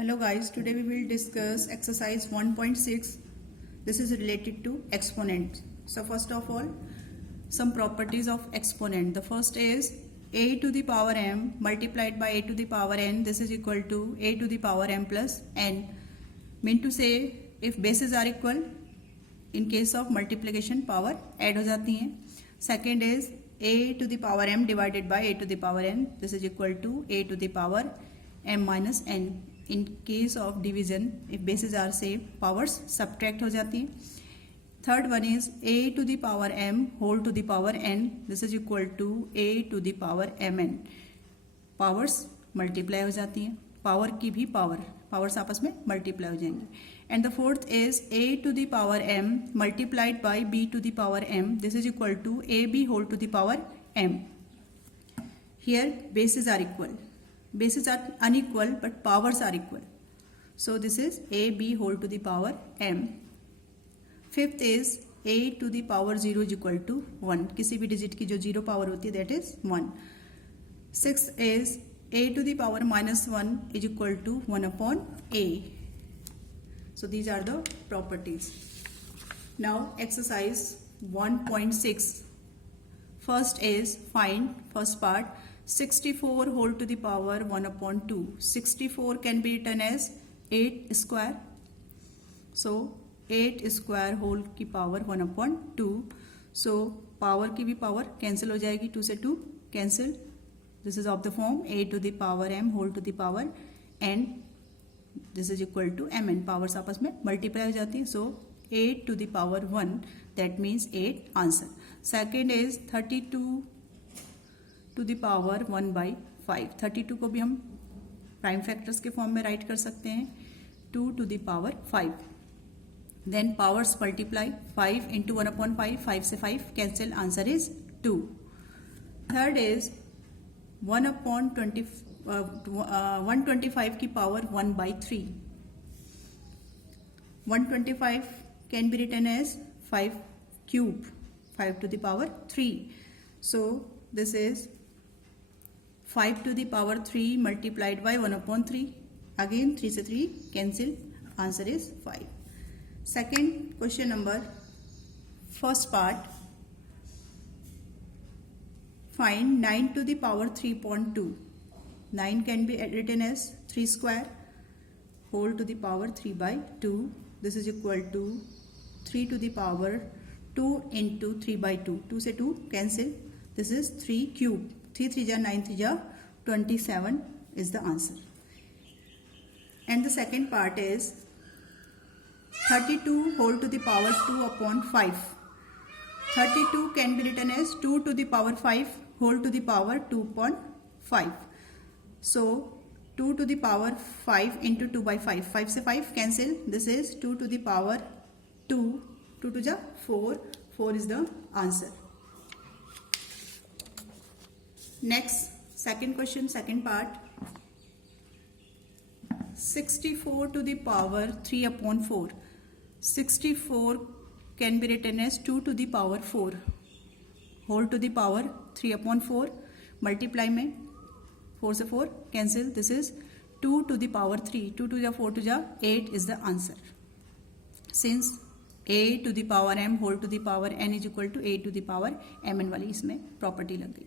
Hello guys, today we will discuss exercise 1.6. This is related to exponent. So first of all, some properties of exponent. The first is a to the power m multiplied by a to the power n. This is equal to a to the power m plus n. Mean to say if bases are equal, in case of multiplication power add हो जाती हैं. Second is a to the power m divided by a to the power n. This is equal to a to the power m minus n. In case of division, if bases are same, powers subtract हो जाती हैं. Third one is a to the power m whole to the power n. This is equal to a to the power mn. Powers multiply हो जाती हैं. Power की भी powers आपस में multiply हो जाएंगे. And the fourth is a to the power m multiplied by b to the power m. This is equal to ab whole to the power m. Here bases are equal. Bases are unequal but powers are equal. So this is ab whole to the power m. Fifth is a to the power 0 is equal to 1. किसी भी digit की जो 0 power होती है that is 1. Sixth is a to the power minus 1 is equal to 1 upon a. So these are the properties. Now exercise 1.6. First is find first part 64 whole to the power 1 upon 2. 64 can be written as 8 square. So 8 square whole की power 1 upon 2. So power की भी power cancel हो जाएगी. 2 से 2 cancel. This is of the form a to the power m whole to the power n. This is equal to mn. Powers आपस में multiply हो जाती हैं. So 8 to the power 1, that means 8 answer. Second is 32 to the power 1 by 5. 32 को भी हम prime factors के form में राइट कर सकते हैं. 2 to the power 5. Then powers multiply. 5 into 1 upon 5. 5 से 5 cancel. Answer is 2. Third is 1 upon 125 की power 1 by 3. 125 can be written as 5 cube. 5 to the power 3. So this is 5 to the power 3 multiplied by 1 upon 3. Again 3 से 3 cancel. Answer is 5. Second question number, first part. Find 9 to the power 3.2. 9 can be written as 3 square whole to the power 3 by 2. This is equal to 3 to the power 2 into 3 by 2. 2 से 2 cancel. This is 3 cube. 3 3 जा 9 3 जा 27 is the answer. And the second part is 32 whole to the power 2 upon 5. 32 can be written as 2 to the power 5 whole to the power 2 upon 5. So 2 to the power 5 into 2 by 5. 5 से 5 cancel. This is 2 to the power 2. 2 to जा 4. 4 is the answer. Next, second question, second part. 64 to the power 3 upon 4. 64 can be written as 2 to the power 4 whole to the power 3 upon 4. Multiply में 4 से 4 cancel. This is 2 to the power 3. 2 to the 4 to the 8 is the answer. Since a to the power m whole to the power n is equal to a to the power mn वाली इसमें property लग गई.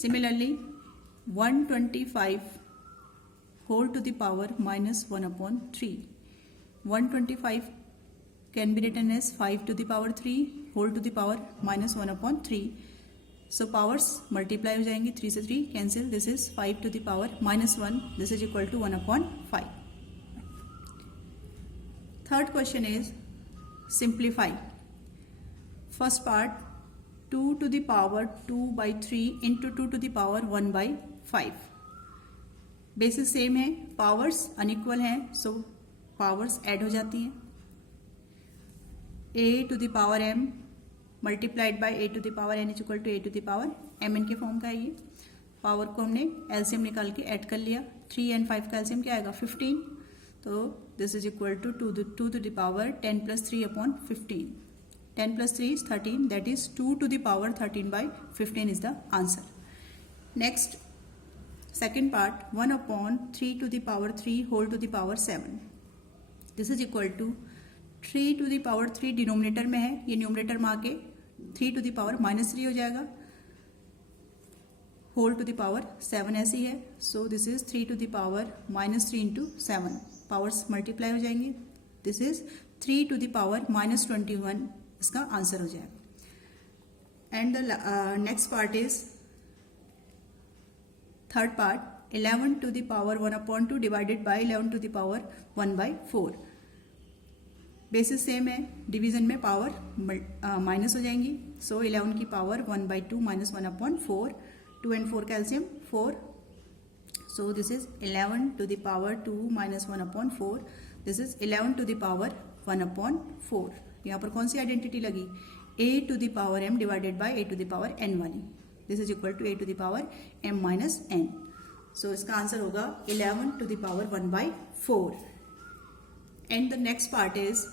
Similarly 125 whole to the power minus 1 upon 3. 125 can be written as 5 to the power 3 whole to the power minus 1 upon 3. So powers multiply हो जाएंगी. 3 से 3 cancel. This is 5 to the power minus 1. This is equal to 1 upon 5. Third question is simplify. First part 2 to the power 2 by 3 into 2 to the power 1 by 5. Basis same है, powers unequal हैं, सो powers add हो जाती हैं. a to the power m multiplied by a to the power n is equal to a to the power mn के form का है ये. Power को हमने एलसीएम निकाल के ऐड कर लिया. 3 and 5 का एलसीएम क्या आएगा 15. तो this is equal to 2 to the power 10 plus 3 upon 15. 10 plus 3 is 13. That is 2 to the power 13 by 15 is the answer. Next, second part 1/3 to the power 3 whole to the power 7. This is equal to 3 to the power 3 denominator में है, ये numerator में आके 3 to the power -3 हो जाएगा, whole to the power 7 ऐसी है. सो this is 3 to the power -3 into 7. Powers multiply हो जाएंगे. This is 3 to the power -21 इसका आंसर हो जाएगा. And the next part is third part 11 to the power 1/2 divided by 11 to the power 1/4. Basis same है, division में power minus हो जाएंगी. सो 11 की power 1/2 minus 1/4. 2 and 4 calcium 4. So this is 11 to the power 2 minus 1/4. This is 11 to the power 1/4. यहाँ पर कौन सी identity लगी? a to the power m divided by a to the power n वाली. This is equal to a to the power m minus n. So इसका answer होगा 11 to the power 1/4. And the next part is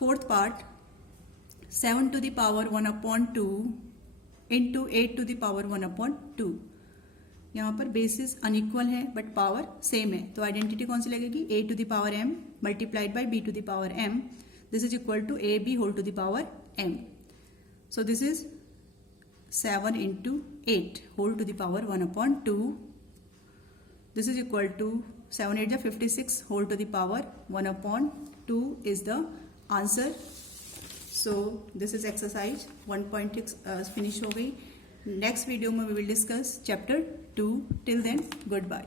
fourth part 7 to the power 1/2 into 8 to the power 1/2. यहाँ पर basis unequal है but power same है, तो identity कौन सी लगेगी? a to the power m multiplied by b to the power m. This is equal to ab whole to the power m. So this is 7 into 8 whole to the power 1/2. This is equal to 7 8 56 whole to the power 1/2 is the answer. So this is exercise 1.6 finish हो गई. Next video में we will discuss chapter 2. Till then, goodbye.